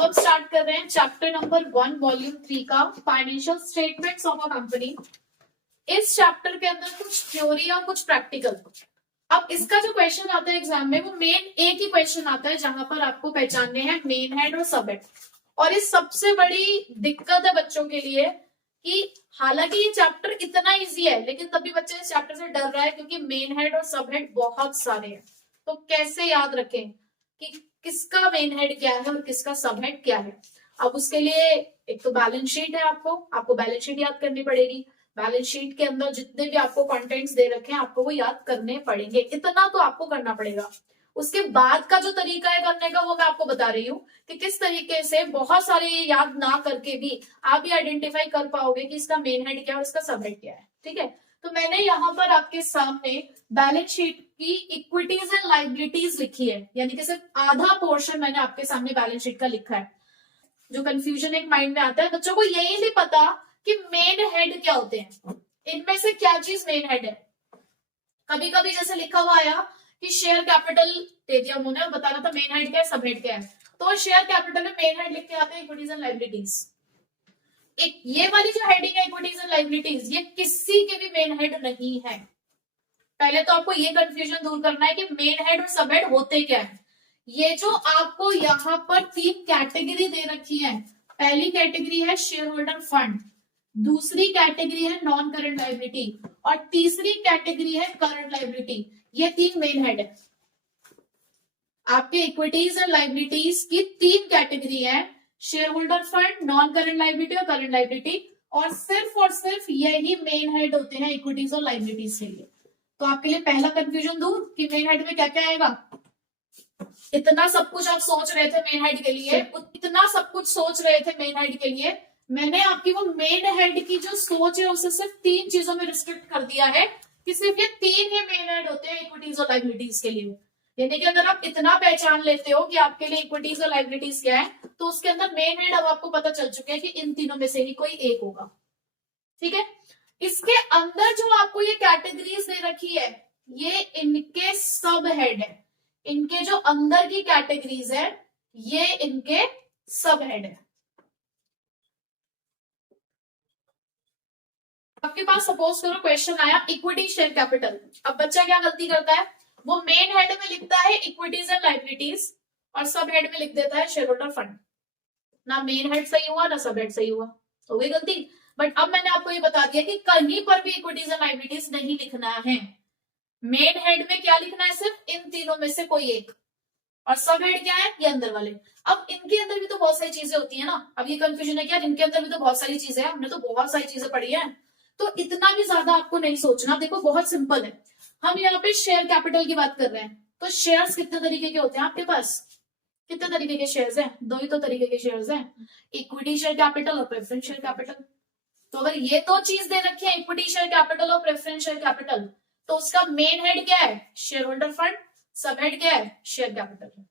अब हम स्टार्ट कर रहे हैं चैप्टर नंबर 1 वॉल्यूम 3 का financial statements of a company. इस चैप्टर के अंदर कुछ थ्योरी और कुछ प्रैक्टिकल। अब इसका जो क्वेश्चन आता है एग्जाम में वो मेन एक ही क्वेश्चन आता है जहां पर आपको पहचानने हैं मेन हेड और सब हेड। और इस सबसे बड़ी दिक्कत है बच्चों के लिए कि हालांकि ये चैप्टर इतना इजी है लेकिन तभी बच्चे इस चैप्टर से डर रहा है क्योंकि मेन हेड और सब हेड बहुत सारे हैं। तो कैसे याद रखें कि किसका मेन हेड क्या है और किसका सब हेड क्या है। अब उसके लिए एक तो बैलेंस शीट है, आपको बैलेंस शीट याद करनी पड़ेगी। बैलेंस शीट के अंदर जितने भी आपको कंटेंट्स दे रखे हैं आपको वो याद करने पड़ेंगे, इतना तो आपको करना पड़ेगा। उसके बाद का जो तरीका है करने का वो मैं आपको बता रही हूँ कि किस तरीके से बहुत सारे याद ना करके भी आप भी आइडेंटिफाई कर पाओगे कि इसका मेन हेड क्या है और इसका सब हेड क्या है। ठीक है, तो मैंने यहाँ पर आपके सामने बैलेंस शीट की इक्विटीज एंड लाइबिलिटीज लिखी है, यानी कि सिर्फ आधा पोर्शन मैंने आपके सामने बैलेंस शीट का लिखा है। जो कंफ्यूजन एक माइंड में आता है बच्चों को यही नहीं पता कि मेन हेड क्या होते हैं, इनमें से क्या चीज मेन हेड है। कभी कभी जैसे लिखा हुआ आया कि शेयर कैपिटल दे दिया उन्होंने और बता रहा था मेन हेड क्या है सब हेड क्या है, तो शेयर कैपिटल में मेन हेड लिख के आते हैं इक्विटीज एंड लाइबिलिटीज। एक ये वाली जो हेडिंग है इक्विटीज एंड लाइबिलिटीज ये किसी के भी मेन हेड नहीं है। पहले तो आपको ये कंफ्यूजन दूर करना है कि मेन हेड और सब हेड होते क्या है। ये जो आपको यहाँ पर 3 कैटेगरी दे रखी है, पहली कैटेगरी है शेयर होल्डर फंड, दूसरी कैटेगरी है नॉन करंट लाइबिलिटी और तीसरी कैटेगरी है करंट लाइबिलिटी। ये 3 मेन हेड है। आपके इक्विटीज एंड लाइबिलिटीज की 3 कैटेगरी है, share holder fund, non current liability और करंट लाइबिलिटी, और सिर्फ यही मेन हेड होते हैं इक्विटीज और लाइबिलिटीज के लिए। तो आपके लिए पहला कंफ्यूजन दूर कि मेन हेड में क्या क्या आएगा। इतना सब कुछ आप सोच रहे थे मेन हेड के लिए, इतना सब कुछ सोच रहे थे मेन हेड के लिए, मैंने आपकी वो मेन हेड की जो सोच है उसे सिर्फ 3 चीजों में रिस्ट्रिक्ट कर दिया है कि सिर्फ ये 3 ही मेन हेड होते हैं इक्विटीज और लाइबिलिटीज के लिए। यानी कि अगर आप इतना पहचान लेते हो कि आपके लिए इक्विटीज और लाइबिलिटीज क्या है तो उसके अंदर मेन हेड अब आपको पता चल चुका है कि इन तीनों में से ही कोई एक होगा। ठीक है, इसके अंदर जो आपको ये कैटेगरीज दे रखी है ये इनके सब हेड है, इनके जो अंदर की कैटेगरीज है ये इनके सब हेड है। आपके पास सपोज करो क्वेश्चन आया इक्विटी शेयर कैपिटल। अब बच्चा क्या गलती करता है, वो मेन हेड में लिखता है इक्विटीज एंड लाइबिलिटीज और सब हेड में लिख देता है शेयर होल्डर फंड। ना मेन हेड सही हुआ ना सब हेड सही हुआ, हो गई गलती। बट अब मैंने आपको ये बता दिया कि कहीं पर भी इक्विटीज एंड लाइबिलिटीज नहीं लिखना है। मेन हेड में क्या लिखना है, सिर्फ इन तीनों में से कोई एक, और सब हेड क्या है ये अंदर वाले। अब इनके अंदर भी तो बहुत सारी चीजें होती है ना। अब ये कंफ्यूजन है क्या, इनके अंदर भी तो बहुत सारी चीजें हैं, हमने तो बहुत सारी चीजें पढ़ी है, तो इतना भी ज्यादा आपको नहीं सोचना। देखो बहुत सिंपल है, हम यहाँ पे शेयर कैपिटल की बात कर रहे हैं तो शेयर्स कितने तरीके के होते हैं आपके पास, कितने तरीके के शेयर्स हैं, 2 ही तो तरीके के शेयर्स हैं, इक्विटी शेयर कैपिटल और प्रेफरेंस शेयर कैपिटल। तो अगर ये 2 चीज दे रखी है इक्विटी शेयर कैपिटल और प्रेफरेंस शेयर कैपिटल तो उसका मेन हेड क्या है शेयर होल्डर फंड, सब हेड क्या है शेयर कैपिटल।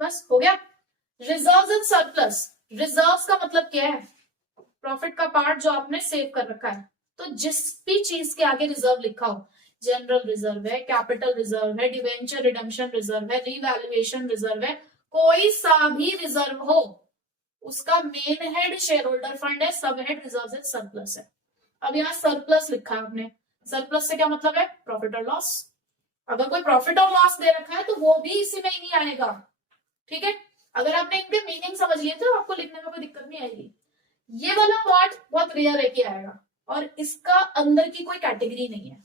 बस हो गया। रिजर्व्स एंड सरप्लस, रिजर्व्स का मतलब क्या है, प्रॉफिट का पार्ट जो आपने सेव कर रखा है। तो जिस भी चीज के आगे रिजर्व लिखा हो, जनरल रिजर्व है, कैपिटल रिजर्व है, डिवेंचर रिडम्पशन रिजर्व है, रीवैल्यूएशन रिजर्व है, कोई सा भी रिजर्व हो उसका main head share holder fund है, सब हेड रिजर्व एंड सरप्लस है। अब यहाँ सरप्लस लिखा है आपने, सरप्लस से क्या मतलब है प्रॉफिट और लॉस। अगर कोई प्रॉफिट और लॉस दे रखा है तो वो भी इसी में ही आएगा। ठीक है, अगर आपने इनके मीनिंग समझ लिए तो आपको लिखने में कोई दिक्कत नहीं आएगी। ये वाला पार्ट बहुत रेयर है कि आएगा और इसका अंदर की कोई कैटेगरी नहीं है,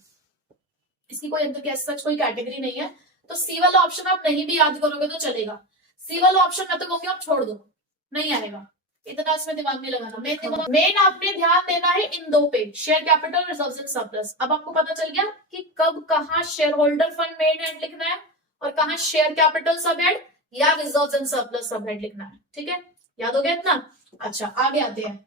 इसकी कोई अंदर की सच कोई कैटेगरी नहीं है। तो सी वाला ऑप्शन आप नहीं भी याद करोगे तो चलेगा, सी वाला ऑप्शन मैं तो कहूंगी आप छोड़ दो, नहीं आएगा, इतना इसमें दिमाग नहीं लगाना। मेन आपने ध्यान देना है इन 2 पे, share capital reserves and surplus. अब आपको पता चल गया कि कब कहाँ share holder fund main head लिखना है और कहाँ शेयर कैपिटल सब हेड या रिजर्व्स एंड सरप्लस सब हेड लिखना है। ठीक है, याद हो गया इतना। अच्छा आगे आते हैं,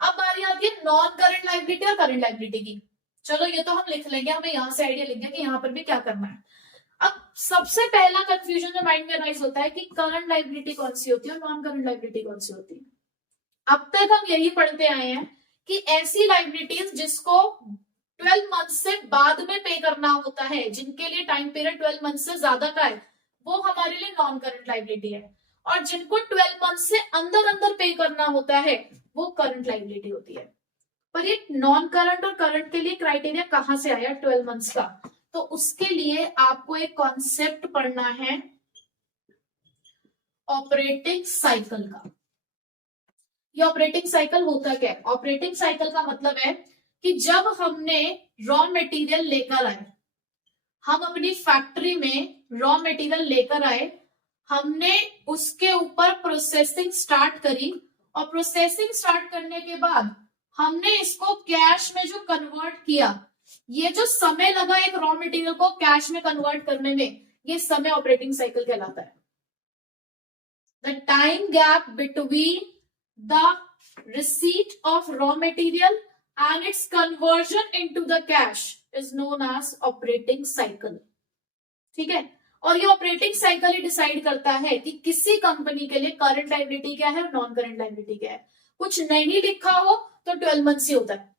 अब बारी आती है नॉन करंट लाइबिलिटी और करंट लाइबिलिटी की। चलो ये तो हम लिख लेंगे, हमें यहाँ से आइडिया लिख गया कि यहाँ पर भी क्या करना है। अब सबसे पहला कंफ्यूजन जो माइंड में राइज होता है कि करंट लाइबिलिटी कौन सी होती है और नॉन करंट लाइबिलिटी कौन सी होती है। अब तक हम यही पढ़ते आए हैं कि ऐसी लाइबिलिटीज जिसको 12 मंथ से बाद में पे करना होता है, जिनके लिए टाइम पीरियड 12 मंथ से ज्यादा का है, वो हमारे लिए नॉन करंट लाइबिलिटी है। और जिनको 12 मंथ से अंदर अंदर पे करना होता है वो करंट लायबिलिटी होती है। पर ये नॉन करंट और करंट के लिए क्राइटेरिया कहां से आया 12 मंथ्स का? तो उसके लिए आपको एक कॉन्सेप्ट पढ़ना है ऑपरेटिंग साइकिल का। ये ऑपरेटिंग साइकिल होता क्या है? ऑपरेटिंग साइकिल का मतलब है कि जब हमने रॉ मटेरियल लेकर आए, हम अपनी फैक्ट्री में रॉ मटेरियल लेकर आए, हमने उसके ऊपर प्रोसेसिंग स्टार्ट करी और प्रोसेसिंग स्टार्ट करने के बाद हमने इसको कैश में जो कन्वर्ट किया, ये जो समय लगा एक रॉ मटेरियल को कैश में कन्वर्ट करने में, ये समय ऑपरेटिंग साइकिल कहलाता है। The time gap between the receipt of raw material and its conversion into the cash is known as operating cycle। ठीक है, और ये ऑपरेटिंग साइकिल ही डिसाइड करता है कि किसी कंपनी के लिए करंट लायबिलिटी क्या है और नॉन करंट लायबिलिटी क्या है। कुछ नहीं लिखा हो तो 12 मंथ्स ही होता है,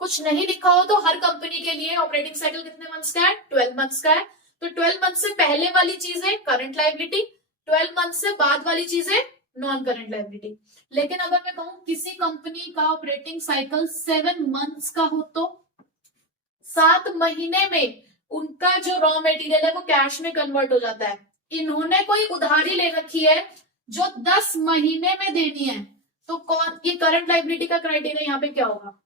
कुछ नहीं लिखा हो तो हर कंपनी के लिए ऑपरेटिंग साइकिल कितने मंथ्स का है? 12 मंथ्स का है। तो 12 मंथ से पहले वाली चीज है करंट लायबिलिटी, 12 मंथ से बाद वाली चीज है नॉन करंट लायबिलिटी। लेकिन अगर मैं कहूं किसी कंपनी का ऑपरेटिंग साइकिल 7 मंथ्स का हो तो 7 महीने में उनका जो रॉ मटेरियल है वो कैश में कन्वर्ट हो जाता है। इन्होंने कोई उधारी ले रखी है जो 10 महीने में देनी है, तो कौन ये करंट लायबिलिटी का क्राइटेरिया यहाँ पे क्या होगा?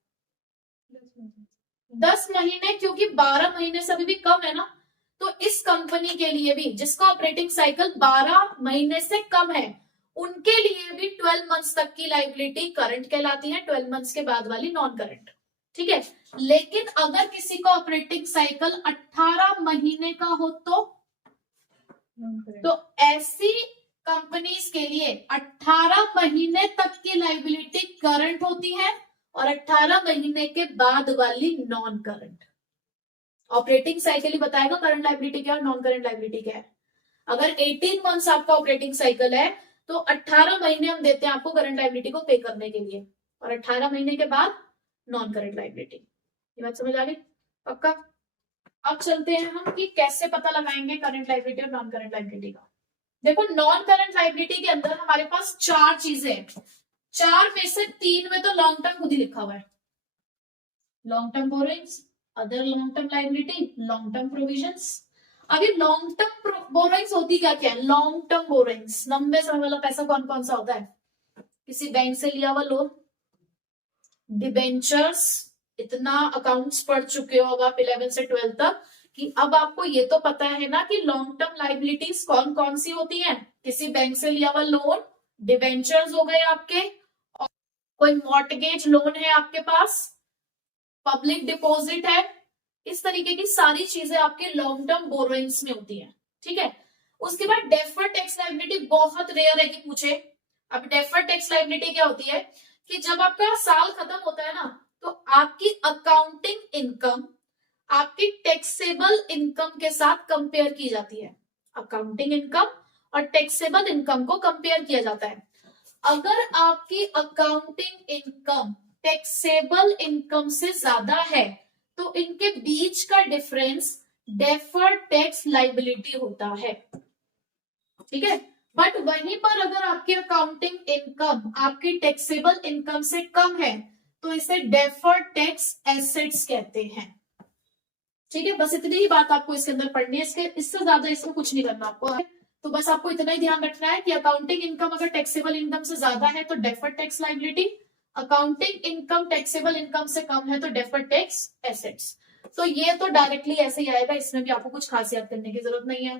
10 महीने, क्योंकि 12 महीने से अभी भी कम है ना। तो इस कंपनी के लिए भी जिसका ऑपरेटिंग साइकिल 12 महीने से कम है, उनके लिए भी 12 मंथ्स तक की लायबिलिटी करंट कहलाती है, 12 मंथ्स के बाद वाली नॉन करंट। ठीक है, लेकिन अगर किसी का ऑपरेटिंग साइकिल 18 महीने का हो तो ऐसी कंपनीज के लिए 18 महीने तक की लायबिलिटी करंट होती है और 18 महीने के बाद वाली नॉन करंट। ऑपरेटिंग साइकिल ही बताएगा करंट लायबिलिटी क्या है और नॉन करंट लायबिलिटी क्या है। अगर 18 मंथ्स आपका ऑपरेटिंग साइकिल है तो 18 महीने हम देते हैं आपको करंट लायबिलिटी को पे करने के लिए, और 18 महीने के बाद नॉन करंट लायबिलिटी। ये बात समझ आ गई? पक्का? अब चलते हैं हम कि कैसे पता लगाएंगे करंट लायबिलिटी और नॉन करंट लायबिलिटी का। देखो, नॉन करंट लायबिलिटी के अंदर हमारे पास 4 चीजें हैं, 4 में से 3 में तो लॉन्ग टर्म खुद ही लिखा हुआ है। Long term borrowings, other long term liability, long term provisions. अभी लॉन्ग टर्म बोरोइंग्स होती क्या क्या है? लॉन्ग टर्म बोरोइंग्स, लंबे समय वाला पैसा कौन कौन सा होता है? किसी बैंक से लिया हुआ लोन, डिबेंचर्स। इतना अकाउंट्स पढ़ चुके हो आप 11 से 12 तक कि अब आपको ये तो पता है ना कि लॉन्ग टर्म लायबिलिटीज कौन कौन सी होती हैं। किसी बैंक से लिया हुआ लोन, डिबेंचर्स हो गए आपके, और कोई मॉर्टगेज लोन है आपके पास, पब्लिक डिपॉजिट है। इस तरीके की सारी चीजें आपके लॉन्ग टर्म बोरोइंग्स में होती हैं। ठीक है, उसके बाद डेफर्ड टैक्स लायबिलिटी बहुत रेयर है कि पूछे। अब डेफर्ड टैक्स लायबिलिटी क्या होती है कि जब आपका साल खत्म होता है ना, तो आपकी अकाउंटिंग इनकम आपकी टैक्सेबल इनकम के साथ कंपेयर की जाती है। अकाउंटिंग इनकम और टैक्सेबल इनकम को कंपेयर किया जाता है। अगर आपकी अकाउंटिंग इनकम टैक्सेबल इनकम से ज्यादा है तो इनके बीच का डिफरेंस डेफर्ड टैक्स लायबिलिटी होता है। ठीक है, बट वहीं पर अगर आपकी अकाउंटिंग इनकम आपकी टैक्सेबल इनकम से कम है तो इसे डेफर्ड टैक्स एसेट्स कहते हैं। ठीक है, बस इतनी ही बात आपको इसके अंदर पढ़नी है, इससे ज्यादा इसमें कुछ नहीं करना आपको। तो बस आपको इतना ही ध्यान रखना है कि अकाउंटिंग इनकम अगर टैक्सेबल इनकम से ज्यादा है तो deferred tax liability, accounting income taxable income से कम है तो डेफर्ड टैक्स एसेट्स। तो ये तो डायरेक्टली ऐसे ही आएगा, इसमें भी आपको कुछ खास याद करने की जरूरत नहीं है।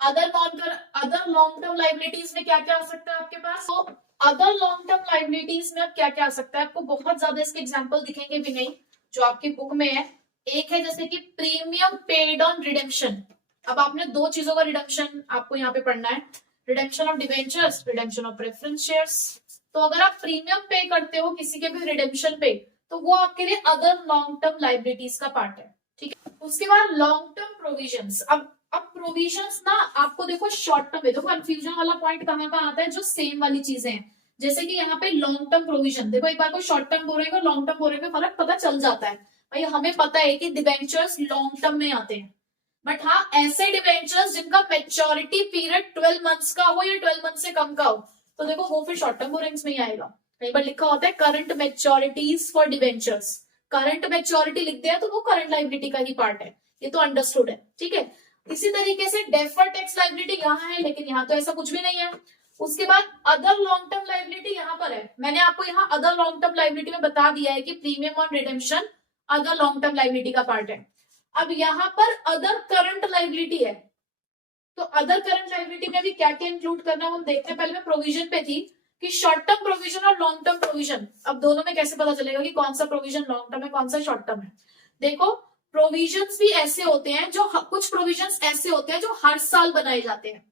अदर लॉन्ग टर्म लायबिलिटीज में क्या क्या आ सकता है आपके पास? तो अदर लॉन्ग टर्म लायबिलिटीज में क्या क्या आ सकता है? आपको बहुत ज्यादा इसके एग्जांपल दिखेंगे भी नहीं जो आपकी बुक में है। एक है जैसे कि प्रीमियम पेड ऑन रिडेम्पशन। अब आपने 2 चीजों का रिडेम्पशन आपको यहाँ पे पढ़ना है, redemption of debentures, redemption of preference shares. तो अगर आप प्रीमियम पे करते हो किसी के भी रिडेम्पशन पे तो वो आपके लिए अदर लॉन्ग टर्म लायबिलिटीज का पार्ट है। ठीक है, उसके बाद लॉन्ग टर्म प्रोविजंस। अब प्रोविजंस ना आपको देखो शॉर्ट टर्म है, देखो कंफ्यूजन वाला पॉइंट कहाँ आता है, जो सेम वाली चीजें हैं। जैसे कि यहाँ पे लॉन्ग टर्म प्रोविजन, देखो एक बार को शॉर्ट टर्म बोरेंगे और लॉन्ग टर्म बोरेंगे फर्क पता चल जाता है। भाई हमें पता है कि डिबेंचर्स लॉन्ग टर्म में आते हैं, बट हाँ ऐसे डिवेंचर्स जिनका मेच्योरिटी पीरियड 12 मंथ्स का हो या 12 मंथ से कम का हो, तो देखो वो फिर शॉर्ट टर्म बोरोइंग्स में ही आएगा। कई बार लिखा होता है current maturities for debentures, current maturity लिख दिया तो वो करंट लाइबिलिटी का ही पार्ट है, ये तो अंडरस्टूड है, ठीक है। इसी तरीके से डेफर्ड टैक्स लाइबिलिटी यहाँ है, लेकिन यहाँ तो ऐसा कुछ भी नहीं है। उसके बाद अदर लॉन्ग टर्म लाइबिलिटी यहाँ पर है, मैंने आपको यहाँ अदर लॉन्ग टर्म लाइबिलिटी में बता दिया है कि premium on redemption other long term liability का पार्ट है। अब यहाँ पर अदर करंट लाइबिलिटी है, तो अदर करंट लाइबिलिटी में भी क्या क्या इंक्लूड करना हम देखते हैं। पहले मैं प्रोविजन पे थी कि शॉर्ट टर्म प्रोविजन और लॉन्ग टर्म प्रोविजन, अब दोनों में कैसे पता चलेगा कि कौन सा प्रोविजन लॉन्ग टर्म है कौन सा शॉर्ट टर्म है। देखो प्रोविजंस भी ऐसे होते हैं जो कुछ प्रोविजंस ऐसे होते हैं जो हर साल बनाए जाते हैं,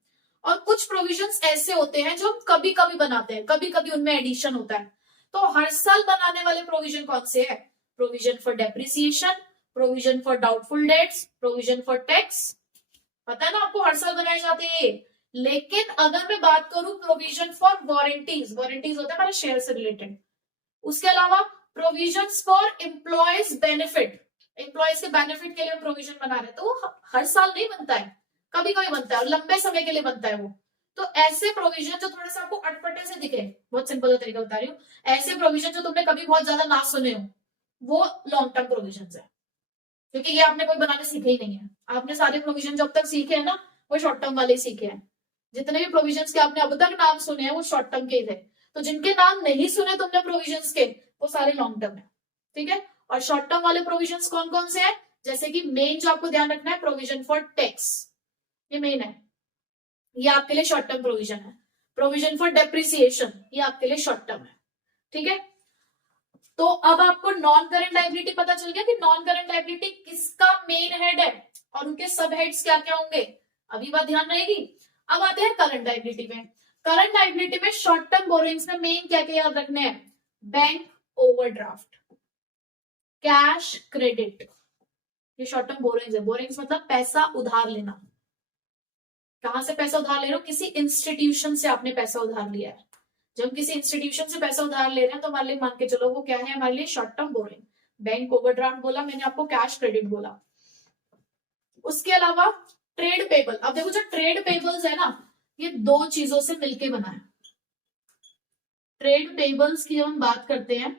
और कुछ प्रोविजंस ऐसे होते हैं जो कभी कभी बनाते हैं, कभी कभी उनमें एडिशन होता है। तो हर साल बनाने वाले प्रोविजन कौन से है? Provision for depreciation, provision for doubtful debts, provision for tax, पता है ना आपको हर साल बनाए जाते हैं। लेकिन अगर मैं बात करूं प्रोविजन फॉर वारंटीज, वारंटीज होता है हमारे शेयर से रिलेटेड, उसके अलावा provision for employees benefit, employees के बेनिफिट के लिए प्रोविजन बना रहे हैं, तो वो हर साल नहीं बनता है, कभी कभी बनता है और लंबे समय के लिए बनता है वो। तो ऐसे प्रोविजन जो थोड़ा सा आपको अटपटे से दिखे, बहुत सिंपल तरीका बता रही हूँ, ऐसे प्रोविजन जो तुमने कभी बहुत ज्यादा ना सुने हो वो लॉन्ग टर्म प्रोविजन है, क्योंकि ये आपने कोई बनाने सीखे ही नहीं है। आपने सारे प्रोविजन जब तक सीखे हैं ना वो शॉर्ट टर्म वाले सीखे हैं, जितने भी प्रोविजन के आपने अब तक नाम सुने हैं वो शॉर्ट टर्म के ही थे। तो जिनके नाम नहीं सुने तुमने प्रोविजन के वो सारे लॉन्ग टर्म है, ठीक है। और शॉर्ट टर्म वाले प्रोविजन कौन कौन से हैं? जैसे कि मेन जो आपको ध्यान रखना है प्रोविजन फॉर टैक्स, ये मेन है, ये आपके लिए शॉर्ट टर्म प्रोविजन है। प्रोविजन फॉर डेप्रिसिएशन ये आपके लिए शॉर्ट टर्म है, ठीक है। तो अब आपको नॉन करंट लायबिलिटी पता चल गया कि नॉन करंट लायबिलिटी किसका मेन हेड है और उनके सब हेड्स क्या क्या होंगे, अभी बात ध्यान रहेगी। अब आते हैं करंट लायबिलिटी में। करंट लायबिलिटी में शॉर्ट टर्म बोरोइंग्स में मेन क्या क्या याद रखने हैं? बैंक ओवरड्राफ्ट, कैश क्रेडिट, ये शॉर्ट टर्म बोरोइंग्स है। बोरोइंग्स मतलब पैसा उधार लेना, कहां से पैसा उधार ले रहे हो? किसी इंस्टीट्यूशन से आपने पैसा उधार लिया है। जब हम किसी इंस्टीट्यूशन से पैसा उधार ले रहे हैं तो हमारे लिए मान के चलो वो क्या है हमारे लिए short term borrowing. Bank overdraft बोला मैंने आपको, कैश क्रेडिट बोला। उसके अलावा ट्रेड पेबल, अब देखो जो ट्रेड पेबल्स है ना ये दो चीजों से मिलके बना है। ट्रेड पेबल्स की जब हम बात करते हैं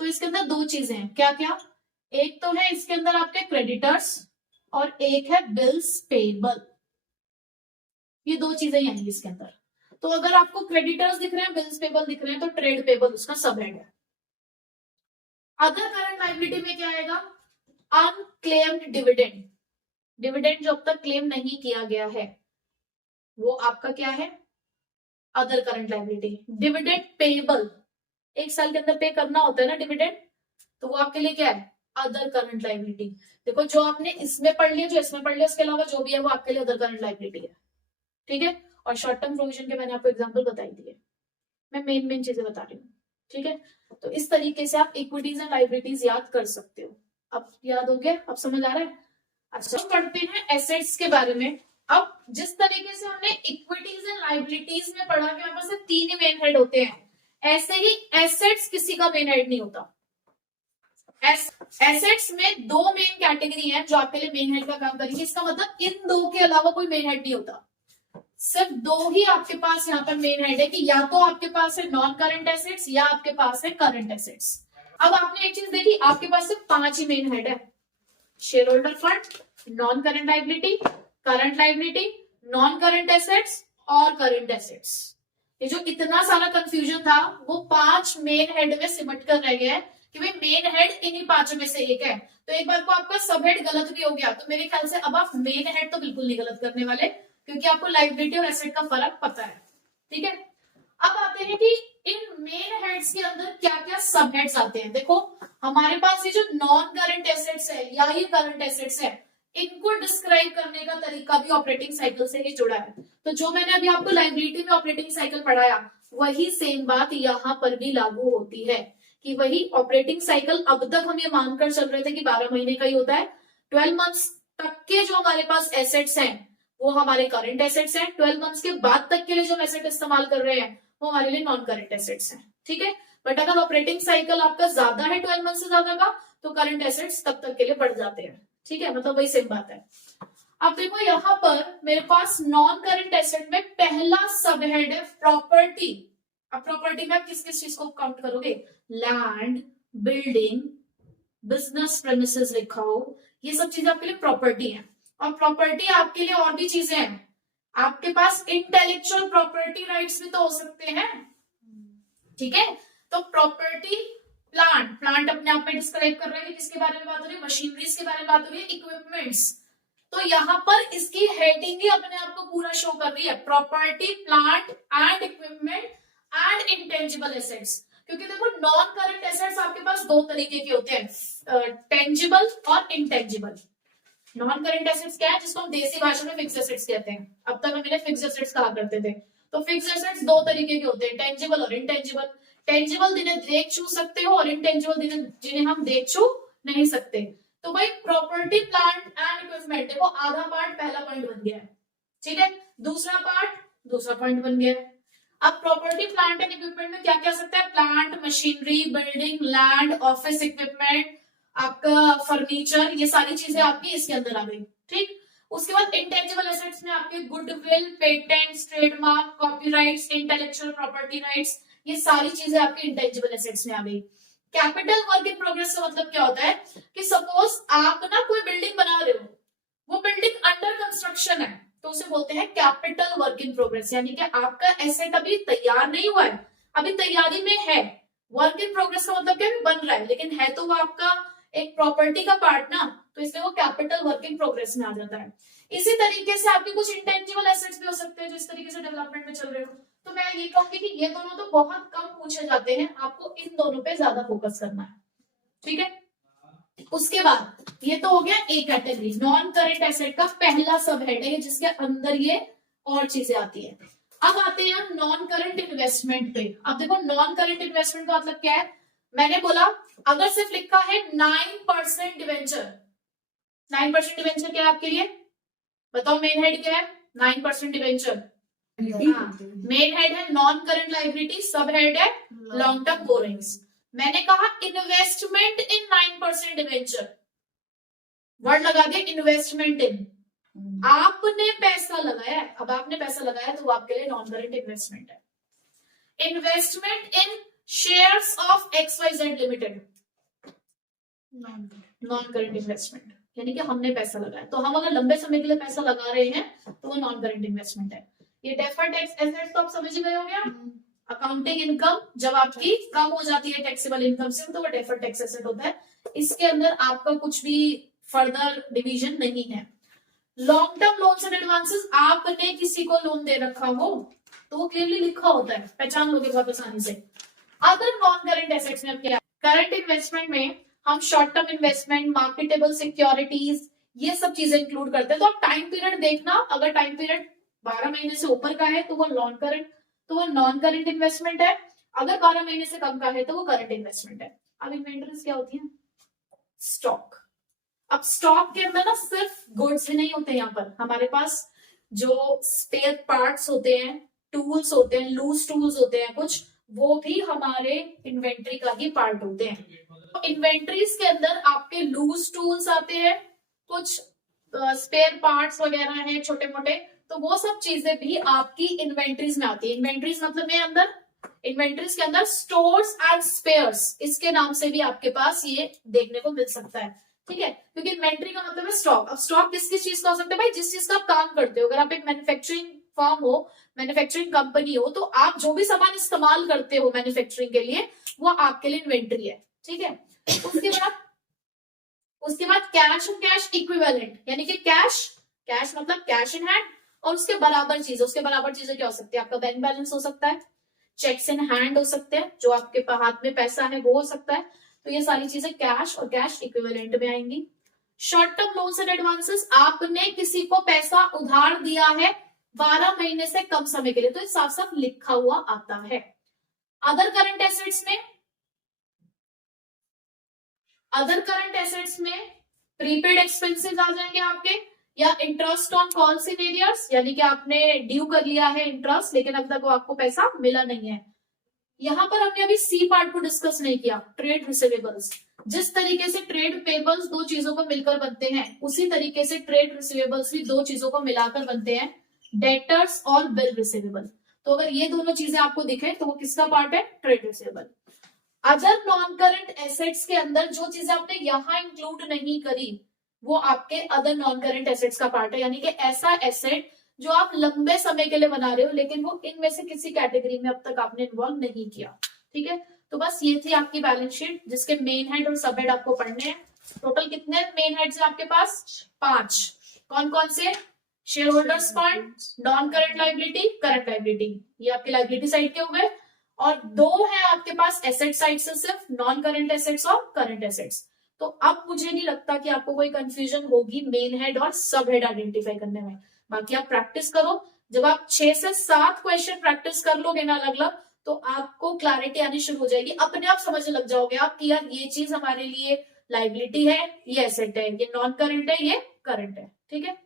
तो इसके अंदर दो चीजें हैं, क्या क्या? एक तो है इसके अंदर आपके क्रेडिटर्स और एक है बिल्स पेबल, ये दो चीजें आएंगी इसके अंदर। तो अगर आपको क्रेडिटर्स दिख रहे हैं बिल्स पेबल दिख रहे हैं तो ट्रेड पेबल उसका सब हेड है। अदर करंट लायबिलिटी में क्या आएगा? अनक्लेम्ड डिविडेंड, डिविडेंड जो अब तक क्लेम नहीं किया गया है वो आपका क्या है? Other current liability. Dividend payable, एक साल के अंदर पे करना होता है ना डिविडेंड, तो वो आपके लिए क्या है? Other current liability. देखो जो आपने इसमें पढ़ लिया जो इसमें पढ़ लिया उसके अलावा जो भी है वो आपके लिए अदर करंट लायबिलिटी है, ठीक है। और शॉर्ट टर्म प्रोविजन के मैंने आपको एग्जांपल बताई दिए, मैं मेन चीजें बता रही हूँ, ठीक है। तो इस तरीके से आप इक्विटीज एंड लायबिलिटीज याद कर सकते हो। अब याद हो गया, अब समझ आ रहा है। अच्छा पढ़ते हैं एसेट्स के बारे में। अब जिस तरीके से हमने इक्विटीज एंड लायबिलिटीज में पढ़ा कि हमारे पास तीन ही मेन हेड होते हैं, ऐसे ही एसेट्स किसी का मेन हेड नहीं होता। एसेट्स में दो मेन कैटेगरी है जो आपके लिए मेन हेड का काम करेंगे, इसका मतलब इन दो के अलावा कोई मेन हेड नहीं होता। सिर्फ दो ही आपके पास यहाँ पर मेन हेड है कि या तो आपके पास है नॉन करंट एसेट्स या आपके पास है करंट एसेट्स। अब आपने एक चीज देखी, आपके पास सिर्फ पांच ही मेन हेड है, share holder fund, non current liability, current liability, non current assets और करंट एसेट्स। ये जो इतना सारा कंफ्यूजन था वो पांच मेन हेड में सिमट कर रह गया है कि भाई मेन हेड इन्हीं पांचों में से एक है। तो एक बार को आपका सब हेड गलत भी हो गया तो मेरे ख्याल से अब आप मेन हेड तो बिल्कुल नहीं गलत करने वाले, क्योंकि आपको लायबिलिटी और एसेट का फर्क पता है, ठीक है। अब आते हैं कि इन मेन हेड्स के अंदर क्या क्या सब हेड्स आते हैं। देखो हमारे पास ये जो नॉन करंट एसेट्स है या ये करंट एसेट्स है, इनको डिस्क्राइब करने का तरीका भी ऑपरेटिंग साइकिल से ही जुड़ा है। तो जो मैंने अभी आपको लायबिलिटी में ऑपरेटिंग साइकिल पढ़ाया वही सेम बात यहाँ पर भी लागू होती है कि वही ऑपरेटिंग साइकिल अब तक हम ये मानकर चल रहे थे कि 12 महीने का ही होता है। 12 मंथ्स तक के जो हमारे पास एसेट्स हैं वो हमारे करंट एसेट्स हैं, 12 मंथ्स के बाद तक के लिए जो एसेट इस्तेमाल कर रहे हैं वो हमारे लिए नॉन करंट एसेट्स हैं, ठीक है। बट अगर ऑपरेटिंग साइकिल आपका ज्यादा है 12 मंथ से ज्यादा का तो करंट एसेट्स तब तक के लिए बढ़ जाते हैं, ठीक है, मतलब वही सेम बात है। अब देखो यहाँ पर मेरे पास नॉन करंट एसेट में पहला सब हेड है प्रॉपर्टी। अब प्रॉपर्टी में आप किस किस चीज को काउंट करोगे? लैंड, बिल्डिंग, बिजनेस प्रेमिसेस लिखा हो, ये सब चीजें आपके लिए प्रॉपर्टी है। और प्रॉपर्टी आपके लिए और भी चीजें हैं, आपके पास इंटेलेक्चुअल प्रॉपर्टी राइट्स भी तो हो सकते हैं, ठीक है। तो प्रॉपर्टी, प्लांट, प्लांट अपने आप में डिस्क्राइब कर रहे हैं, किसके बारे में बात हो रही है? मशीनरीज के बारे में बात हो रही है, इक्विपमेंट्स। तो यहाँ पर इसकी हेडिंग ही अपने आप को पूरा शो कर रही है, property, plant and equipment and intangible assets. क्योंकि देखो नॉन करंट एसेट्स आपके पास दो तरीके के होते हैं, टेंजिबल और इंटेंजिबल। नॉन करंट एसेट्स क्या है? जिसको हम देसी भाषा में फिक्स एसेट्स कहते हैं, अब तक हम इन्हें फिक्स एसेट्स कहा करते थे। तो फिक्स एसेट्स दो तरीके के होते हैं, टेंजिबल और इंटेंजिबल। टेंजिबल जिन्हें देख छू सकते हो और इंटेंजिबल जिन्हें हम देख छू नहीं सकते। तो भाई प्रॉपर्टी, प्लांट एंड इक्विपमेंट, देखो आधा पार्ट पहला पॉइंट बन गया है, ठीक है, दूसरा पार्ट दूसरा पॉइंट बन गया है। अब प्रॉपर्टी, प्लांट एंड इक्विपमेंट में क्या क्या सकता है? Plant, machinery, building, land, office equipment, आपका फर्नीचर, ये सारी चीजें आपकी इसके अंदर आ गई, ठीक। उसके बाद इंटेंजिबल एसेट्स में आपके goodwill, patents, trademark, copyrights, intellectual property rights, ये सारी चीजें आपकी इंटेंजिबल एसेट्स में आ गई। कैपिटल वर्क इन प्रोग्रेस का मतलब क्या होता है कि सपोज आप ना कोई बिल्डिंग बना रहे हो, वो बिल्डिंग अंडर कंस्ट्रक्शन है, तो उसे बोलते हैं कैपिटल वर्क इन प्रोग्रेस, यानी कि आपका एसेट अभी तैयार नहीं हुआ है, अभी तैयारी में है। वर्क इन प्रोग्रेस का मतलब क्या है? बन रहा है, लेकिन है तो वो आपका एक प्रॉपर्टी का पार्ट ना, तो इसलिए वो कैपिटल वर्क इन प्रोग्रेस में आ जाता है। इसी तरीके से आपके कुछ इंटेंजिबल एसेट्स भी हो सकते हैं जो इस तरीके से डेवलपमेंट में चल रहे हो। तो मैं ये कहूंगी कि ये दोनों तो बहुत कम पूछे जाते हैं, आपको इन दोनों पे ज्यादा फोकस करना है, ठीक है। उसके बाद ये तो हो गया A category, non current asset का पहला सब हेड है जिसके अंदर ये और चीजें आती है। अब आते हैं हम नॉन करंट इन्वेस्टमेंट पे। अब देखो नॉन करंट इन्वेस्टमेंट का मतलब क्या है? मैंने बोला अगर सिर्फ लिखा है 9% डिवेंचर, 9% डिवेंचर क्या है आपके लिए? बताओ मेन हेड क्या है? 9% डिवेंचर। मेन हेड है नॉन करंट लायबिलिटी, सब हेड है लॉन्ग टर्म बोरिंग्स। मैंने कहा इन्वेस्टमेंट इन 9% डिवेंचर, वर्ड लगा दिया इन्वेस्टमेंट इन, आपने पैसा लगाया, अब आपने पैसा लगाया तो वो आपके लिए नॉन करंट इन्वेस्टमेंट है। Investment in shares of XYZ limited, non current investment, यानी कि हमने पैसा लगाया, तो हम अगर लंबे समय के लिए पैसा लगा रहे हैं तो वो नॉन करंट इन्वेस्टमेंट है। ये डेफर्ड टैक्स एसेट्स तो आप समझ गए हो गया, अकाउंटिंग इनकम जब आपकी कम हो जाती है टैक्सेबल इनकम से, तो वो डेफर्ड टैक्स एसेट होता है, इसके अंदर आपका कुछ भी फर्दर डिवीजन नहीं है। Long term loans and advances, आपने किसी को लोन दे रखा हो तो वो क्लियरली लिखा होता है, पहचान लोगे बहुत आसानी से। अगर नॉन करंट एसेट्स में क्या, करंट इन्वेस्टमेंट में हम short term investment, marketable securities, ये सब चीजें इंक्लूड करते हैं। तो आप टाइम पीरियड देखना, अगर टाइम पीरियड 12 महीने से ऊपर का है तो वो नॉन करंट इन्वेस्टमेंट है, अगर 12 महीने से कम का है तो वो करंट इन्वेस्टमेंट है। अब इन्वेंटरीज क्या होती है? स्टॉक। अब स्टॉक के अंदर ना सिर्फ गुड्स ही नहीं होते, यहाँ पर हमारे पास जो स्पेयर पार्ट्स होते हैं, टूल्स होते हैं, लूज टूल्स होते हैं कुछ, वो भी हमारे इन्वेंट्री का ही पार्ट होते हैं। तो इन्वेंट्रीज के अंदर आपके लूज टूल्स आते हैं, कुछ स्पेयर पार्ट्स वगैरह हैं छोटे मोटे, तो वो सब चीजें भी आपकी इन्वेंट्रीज में आती है। इन्वेंट्रीज मतलब में अंदर, इन्वेंट्रीज के अंदर स्टोर्स एंड स्पेयर्स, इसके नाम से भी आपके पास ये देखने को मिल सकता है, ठीक है, क्योंकि इन्वेंट्री का मतलब है स्टॉक। अब स्टॉक किस किस चीज का हो सकता है भाई? जिस चीज का आप काम करते हो, अगर आप एक मैन्युफैक्चरिंग फर्म हो, मैन्युफैक्चरिंग कंपनी हो, तो आप जो भी सामान इस्तेमाल करते हो मैन्युफैक्चरिंग के लिए, वो आपके लिए इन्वेंट्री है, ठीक है। उसके बाद कैश और कैश इक्विवेलेंट, यानी कि कैश मतलब कैश इन हैंड, और उसके बराबर चीजें क्या हो सकती है? आपका बैंक बैलेंस हो सकता है, चेक्स इन हैंड हो सकते हैं, जो आपके हाथ में पैसा है वो हो सकता है। तो ये सारी चीजें कैश और कैश इक्विवेलेंट में आएंगी। Short term loans and advances, आपने किसी को पैसा उधार दिया है 12 महीने से कम समय के लिए, तो ये साफ साफ लिखा हुआ आता है। अदर करंट एसेट्स में प्रीपेड एक्सपेंसेस आ जाएंगे आपके, या interest on calls in arrears, यानी कि आपने ड्यू कर लिया है इंटरेस्ट, लेकिन अब तक वो आपको पैसा मिला नहीं है। यहां पर हमने अभी सी पार्ट को डिस्कस नहीं किया, ट्रेड रिसीवेबल्स। जिस तरीके से ट्रेड पेबल्स दो चीजों को मिलकर बनते हैं, उसी तरीके से ट्रेड रिसीवेबल्स भी दो चीजों को मिलाकर बनते हैं, डेटर्स और बिल रिसीवेबल। तो अगर ये दोनों चीजें आपको दिखे तो वो किसका पार्ट है? Trade receivable. Other non current assets के अंदर जो चीजें आपने यहां इंक्लूड नहीं करी वो आपके अदर नॉन करंट एसेट्स का पार्ट है, यानी कि ऐसा एसेट जो आप लंबे समय के लिए बना रहे हो लेकिन वो इनमें से किसी कैटेगरी में अब तक आपने इन्वॉल्व नहीं किया। ठीक है, तो बस ये थी आपकी बैलेंस शीट जिसके मेन हेड और सब हेड आपको पढ़ने हैं। टोटल कितने मेन हेड्स हैं आपके पास? 5। कौन कौन से? Share holders fund, non current liability, current liability, ये आपके लाइबिलिटी साइड के हो गए। और 2 है आपके पास एसेट साइड से सिर्फ, नॉन करंट एसेट्स और करंट एसेट्स। तो अब मुझे नहीं लगता कि आपको कोई कंफ्यूजन होगी मेन हेड और सब हेड आइडेंटिफाई करने में। बाकी आप प्रैक्टिस करो, जब आप 6 से 7 क्वेश्चन प्रैक्टिस कर लोगे ना अलग अलग, तो आपको क्लैरिटी आनी शुरू हो जाएगी, अपने आप समझने लग जाओगे आप कि यार ये चीज हमारे लिए लाइबिलिटी है, ये एसेट है, ये नॉन करंट है, ये करंट है। ठीक है।